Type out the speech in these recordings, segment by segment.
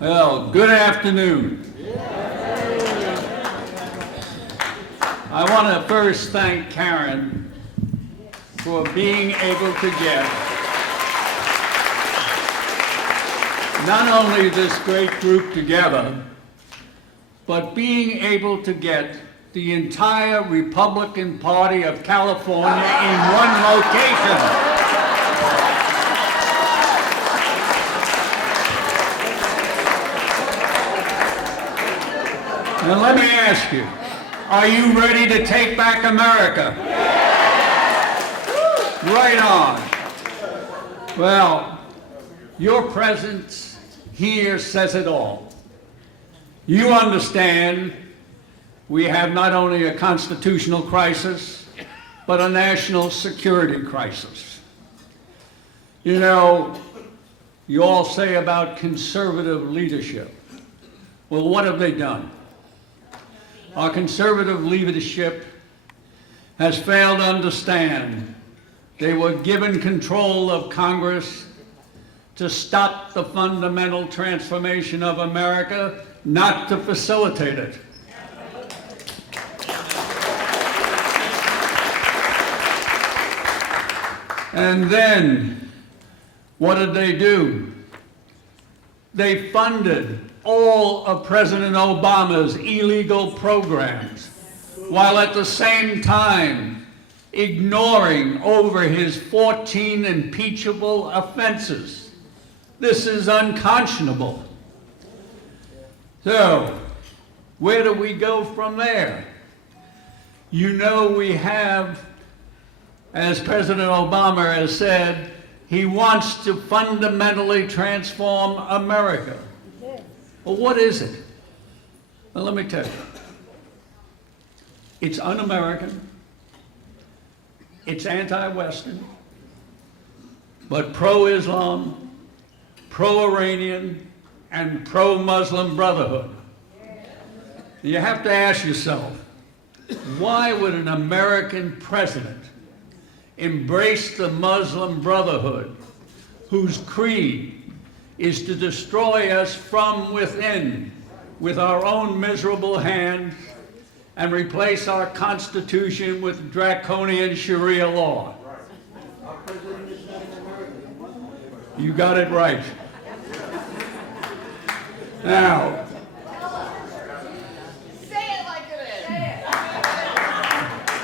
Well, good afternoon. I want to first thank Karen for being able to get not only this great group together, but being able to get the entire Republican Party of California in one location. Now let me ask you, are you ready to take back America? Right on. Well, your presence here says it all. You understand we have not only a constitutional crisis, but a national security crisis. You know, you all say about conservative leadership. Well, what have they done? Our conservative leadership has failed to understand they were given control of Congress to stop the fundamental transformation of America, not to facilitate it. And then, what did they do? They funded all of President Obama's illegal programs, while at the same time ignoring over his 14 impeachable offenses. This is unconscionable. So, where do we go from there? You know, we have, as President Obama has said, he wants to fundamentally transform America. Well, what is it? Well, let me tell you. It's un-American, it's anti-Western, but pro-Islam, pro-Iranian, and pro-Muslim Brotherhood. You have to ask yourself, why would an American president embrace the Muslim Brotherhood, whose creed is to destroy us from within with our own miserable hands and replace our Constitution with draconian Sharia law? You got it right. Now, say it like it is.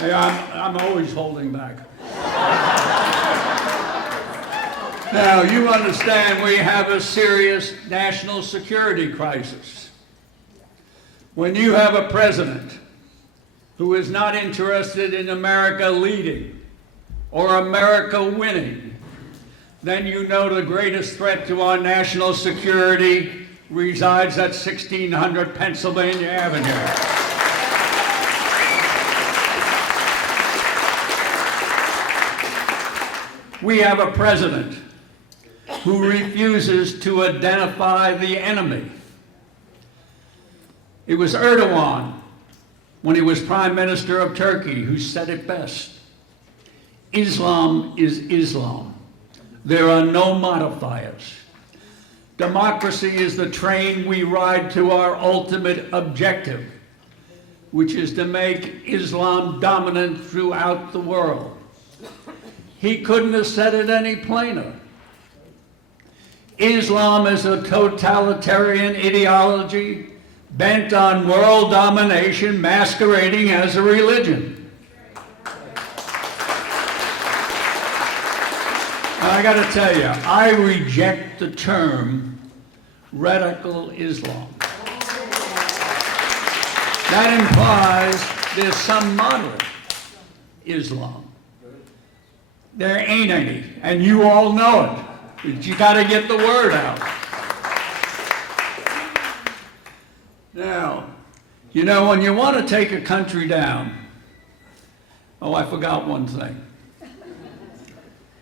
hey, I'm always holding back. Now, you understand we have a serious national security crisis. When you have a president who is not interested in America leading or America winning, then you know the greatest threat to our national security resides at 1600 Pennsylvania Avenue. We have a president who refuses to identify the enemy. It was Erdogan, when he was Prime Minister of Turkey, who said it best. Islam is Islam. There are no modifiers. Democracy is the train we ride to our ultimate objective, which is to make Islam dominant throughout the world. He couldn't have said it any plainer. Islam is a totalitarian ideology bent on world domination masquerading as a religion. I got to tell you, I reject the term radical Islam. That implies there's some moderate Islam. There ain't any, and you all know it. But you got to get the word out. Now, you know, when you want to take a country down, oh, I forgot one thing.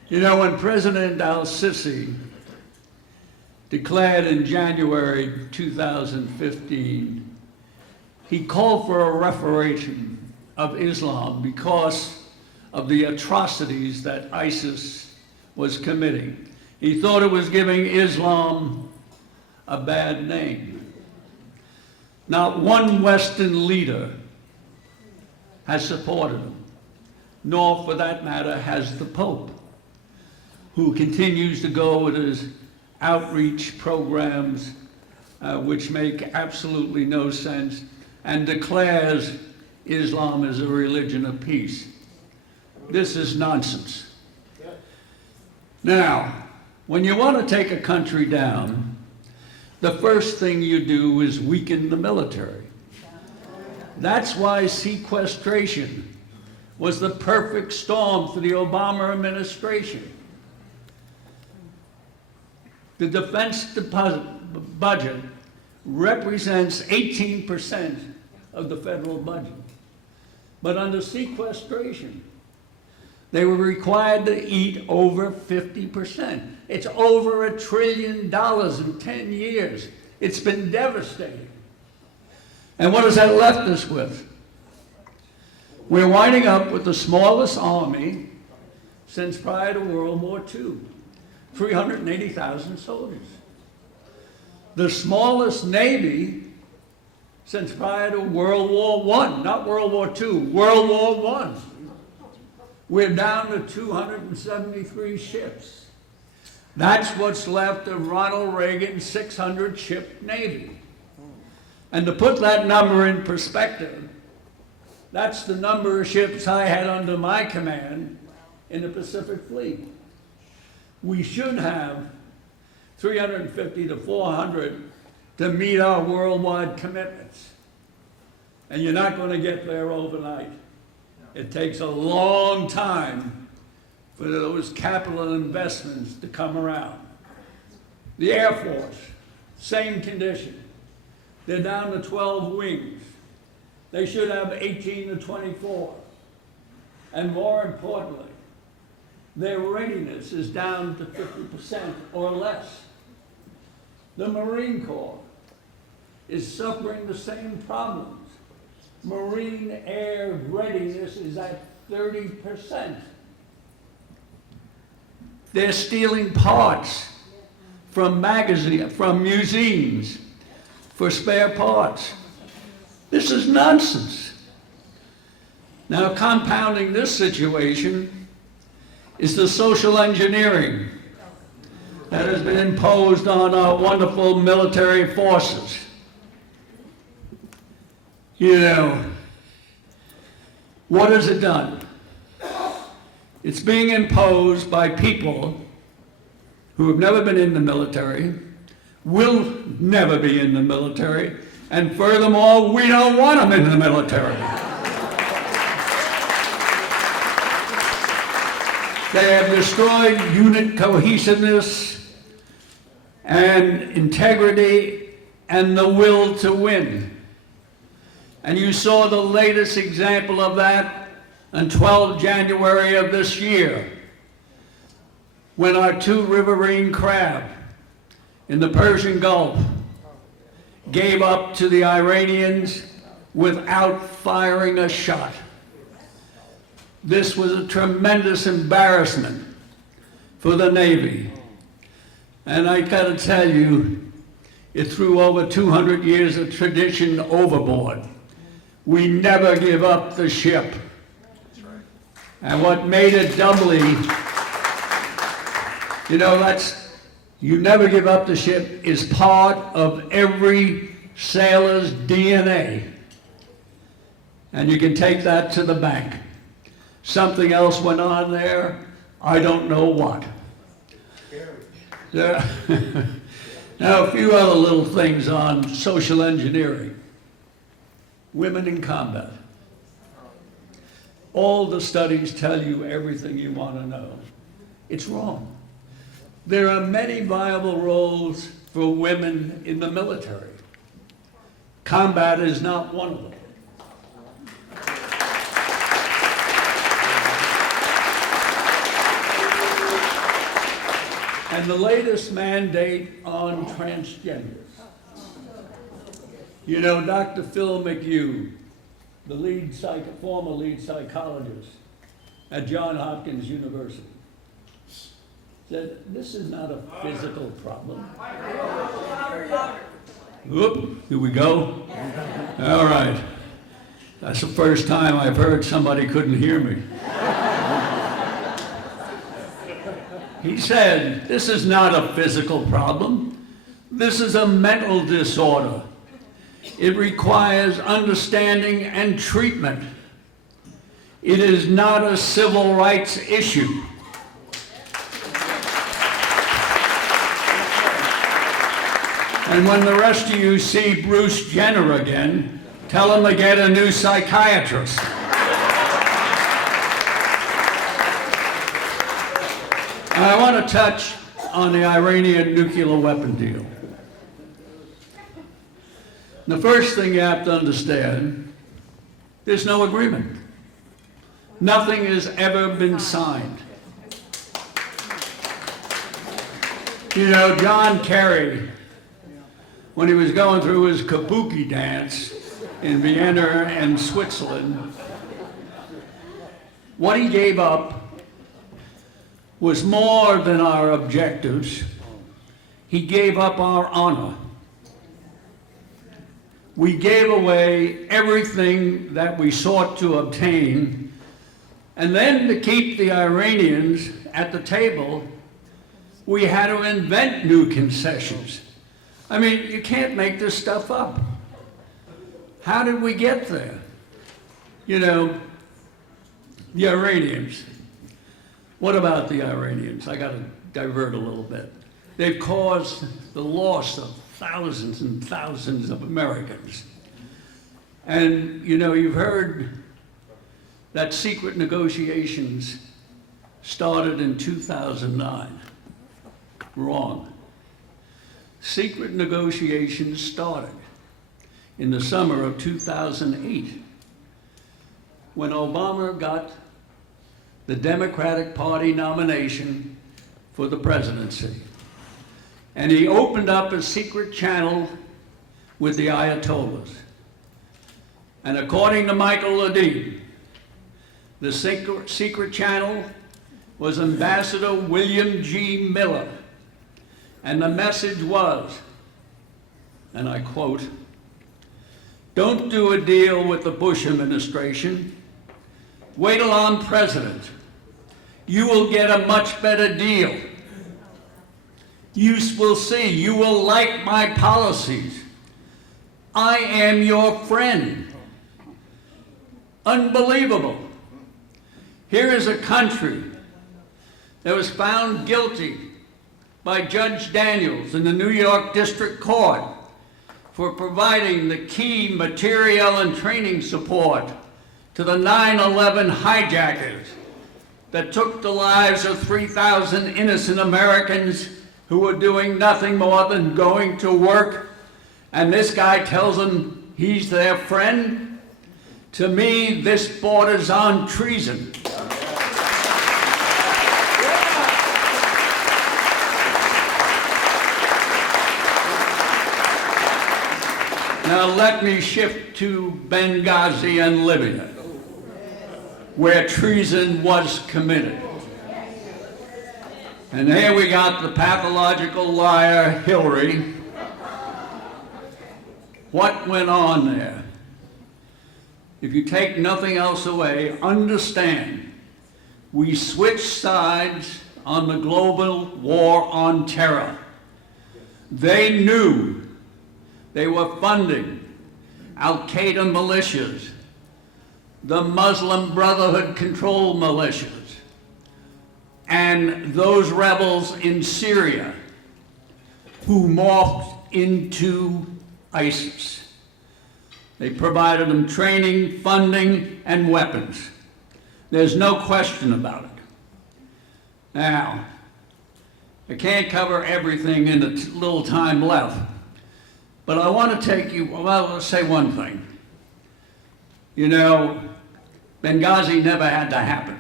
You know, when President al-Sisi declared in January 2015, he called for a reparation of Islam because of the atrocities that ISIS was committing. He thought it was giving Islam a bad name. Not one Western leader has supported him, nor for that matter has the Pope, who continues to go with his outreach programs, which make absolutely no sense, and declares Islam is a religion of peace. This is nonsense. Now, when you want to take a country down, the first thing you do is weaken the military. That's why sequestration was the perfect storm for the Obama administration. The defense budget represents 18% of the federal budget. But under sequestration, they were required to eat over 50%. It's over $1 trillion in 10 years. It's been devastating. And what has that left us with? We're winding up with the smallest army since prior to World War II, 380,000 soldiers. The smallest navy since prior to World War I, not World War II, World War I. We're down to 273 ships. That's what's left of Ronald Reagan's 600-ship Navy. And to put that number in perspective, that's the number of ships I had under my command in the Pacific Fleet. We should have 350 to 400 to meet our worldwide commitments. And you're not going to get there overnight. It takes a long time for those capital investments to come around. The Air Force, same condition. They're down to 12 wings. They should have 18 to 24. And more importantly, their readiness is down to 50% or less. The Marine Corps is suffering the same problems. Marine air readiness is at 30%. They're stealing parts from museums for spare parts. This is nonsense. Now, compounding this situation is the social engineering that has been imposed on our wonderful military forces. You know, what has it done? It's being imposed by people who have never been in the military, will never be in the military, and furthermore, we don't want them in the military. They have destroyed unit cohesiveness and integrity and the will to win. And you saw the latest example of that on 12 January of this year, when our two riverine craft in the Persian Gulf gave up to the Iranians without firing a shot. This was a tremendous embarrassment for the Navy. And I gotta tell you, it threw over 200 years of tradition overboard. We never give up the ship. And what made it doubly, you never give up the ship is part of every sailor's DNA. And you can take that to the bank. Something else went on there, I don't know what. Now, a few other little things on social engineering. Women in combat. All the studies tell you everything you want to know. It's wrong. There are many viable roles for women in the military. Combat is not one of them. And the latest mandate on transgenders. You know, Dr. Phil McHugh, the former lead psychologist at Johns Hopkins University, said, this is not a physical problem. Whoop, here we go. All right. That's the first time I've heard somebody couldn't hear me. He said, this is not a physical problem. This is a mental disorder. It requires understanding and treatment. It is not a civil rights issue. And when the rest of you see Bruce Jenner again, tell him to get a new psychiatrist. And I want to touch on the Iranian nuclear weapon deal. The first thing you have to understand, there's no agreement. Nothing has ever been signed. You know, John Kerry, when he was going through his kabuki dance in Vienna and Switzerland, what he gave up was more than our objectives. He gave up our honor. We gave away everything that we sought to obtain, and then to keep the Iranians at the table, we had to invent new concessions. I mean, you can't make this stuff up. How did we get there? You know, the Iranians. What about the Iranians? I got to divert a little bit. They've caused the loss of thousands and thousands of Americans. And, you know, you've heard that secret negotiations started in 2009. Wrong. Secret negotiations started in the summer of 2008 when Obama got the Democratic Party nomination for the presidency. And he opened up a secret channel with the Ayatollahs. And according to Michael Ledeen, the secret channel was Ambassador William G. Miller. And the message was, and I quote, "Don't do a deal with the Bush administration. Wait till I'm president. You will get a much better deal. You will see, you will like my policies. I am your friend." Unbelievable. Here is a country that was found guilty by Judge Daniels in the New York District Court for providing the key material and training support to the 9/11 hijackers that took the lives of 3,000 innocent Americans who were doing nothing more than going to work, and this guy tells them he's their friend? To me, this borders on treason. Now let me shift to Benghazi and Libya, where treason was committed. And here we got the pathological liar, Hillary. What went on there? If you take nothing else away, understand, we switched sides on the global war on terror. They knew they were funding Al-Qaeda militias, the Muslim Brotherhood controlled militias, and those rebels in Syria who morphed into ISIS. They provided them training, funding, and weapons. There's no question about it. Now, I can't cover everything in the little time left, but I want to take you, well, let's say one thing. You know, Benghazi never had to happen.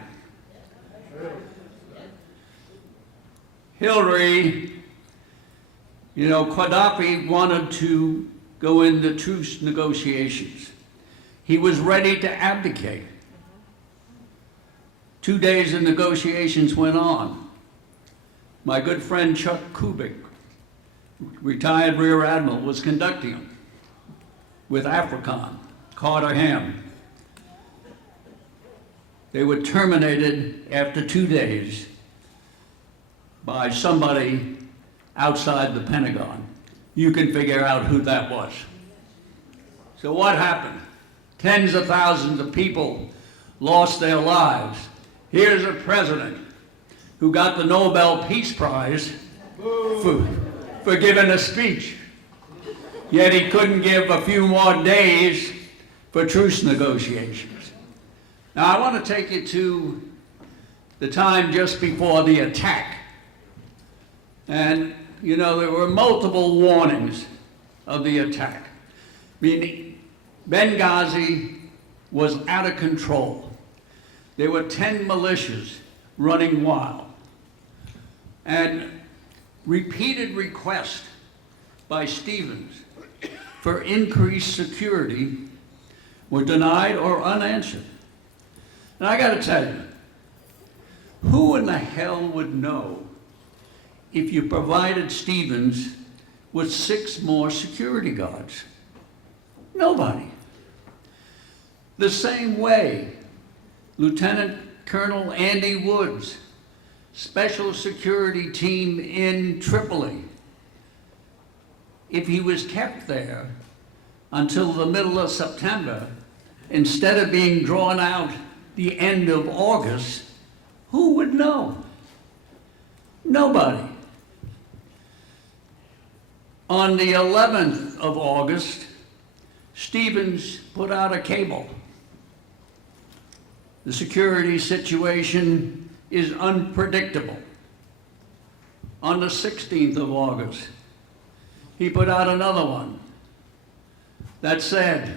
Hillary, you know, Gaddafi wanted to go into truce negotiations. He was ready to abdicate. 2 days of negotiations went on. My good friend Chuck Kubik, retired Rear Admiral, was conducting them with Africon, Carter Ham. They were terminated after 2 days by somebody outside the Pentagon. You can figure out who that was. So what happened? Tens of thousands of people lost their lives. Here's a president who got the Nobel Peace Prize for giving a speech. Yet he couldn't give a few more days for truce negotiations. Now I want to take you to the time just before the attack. And, you know, there were multiple warnings of the attack. Meaning, Benghazi was out of control. There were 10 militias running wild. And repeated requests by Stevens for increased security were denied or unanswered. And I got to tell you, who in the hell would know if you provided Stevens with 6 more security guards? Nobody. The same way, Lieutenant Colonel Andy Woods, Special Security Team in Tripoli, if he was kept there until the middle of September, instead of being drawn out the end of August, who would know? Nobody. On the 11th of August, Stevens put out a cable. The security situation is unpredictable. On the 16th of August, he put out another one that said,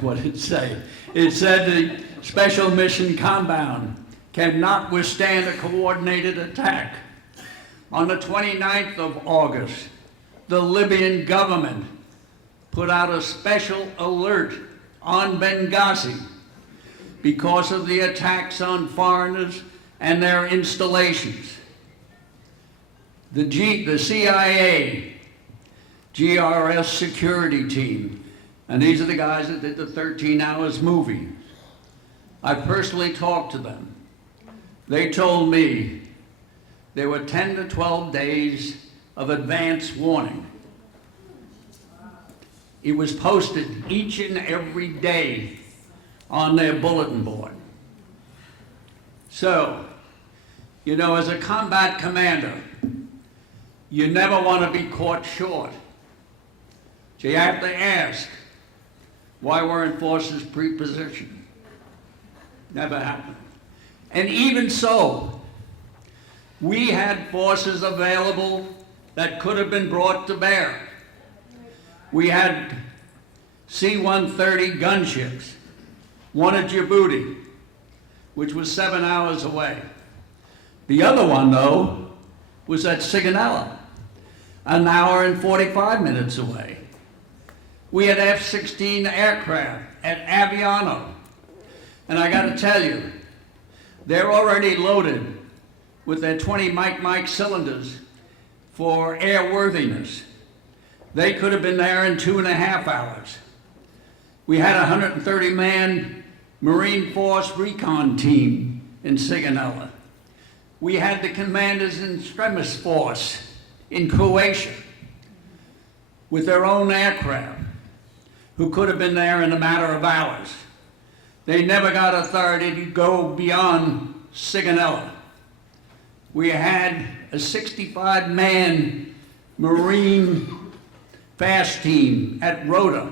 what did it say? It said the special mission compound cannot withstand a coordinated attack. On the 29th of August, the Libyan government put out a special alert on Benghazi because of the attacks on foreigners and their installations. The CIA, GRS security team, and these are the guys that did the 13 Hours movie. I personally talked to them. They told me there were 10 to 12 days of advance warning. It was posted each and every day on their bulletin board. So, you know, as a combat commander, you never want to be caught short. So you have to ask, why weren't forces pre-positioned? Never happened. And even so, we had forces available that could have been brought to bear. We had C-130 gunships, one at Djibouti, which was 7 hours away. The other one, though, was at Sigonella, an hour and 45 minutes away. We had F-16 aircraft at Aviano. And I got to tell you, they're already loaded with their 20 Mike cylinders for airworthiness. They could have been there in 2.5 hours. We had a 130-man Marine Force recon team in Sigonella. We had the Commanders in Extremis Force in Croatia with their own aircraft who could have been there in a matter of hours. They never got authority to go beyond Sigonella. We had a 65-man Marine fast team at Rota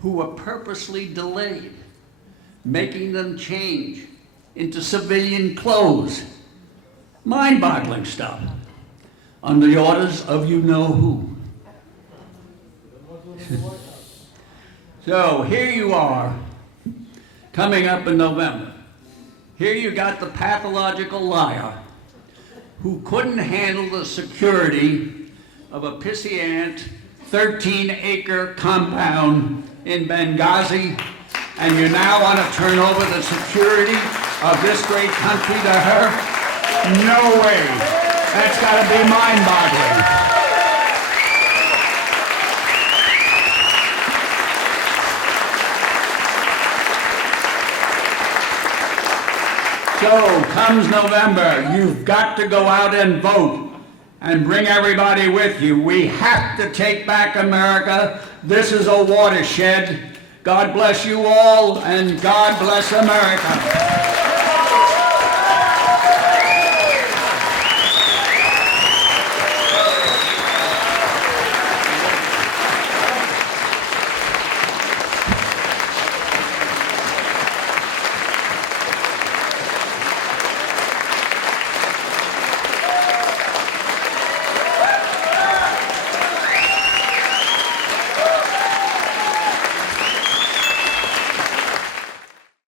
who were purposely delayed, making them change into civilian clothes. Mind-boggling stuff on the orders of you-know-who. So here you are, coming up in November. Here you got the pathological liar who couldn't handle the security of a pissy-ant 13-acre compound in Benghazi, and you now want to turn over the security of this great country to her? No way. That's got to be mind-boggling. So, comes November, you've got to go out and vote and bring everybody with you. We have to take back America. This is a watershed. God bless you all, and God bless America.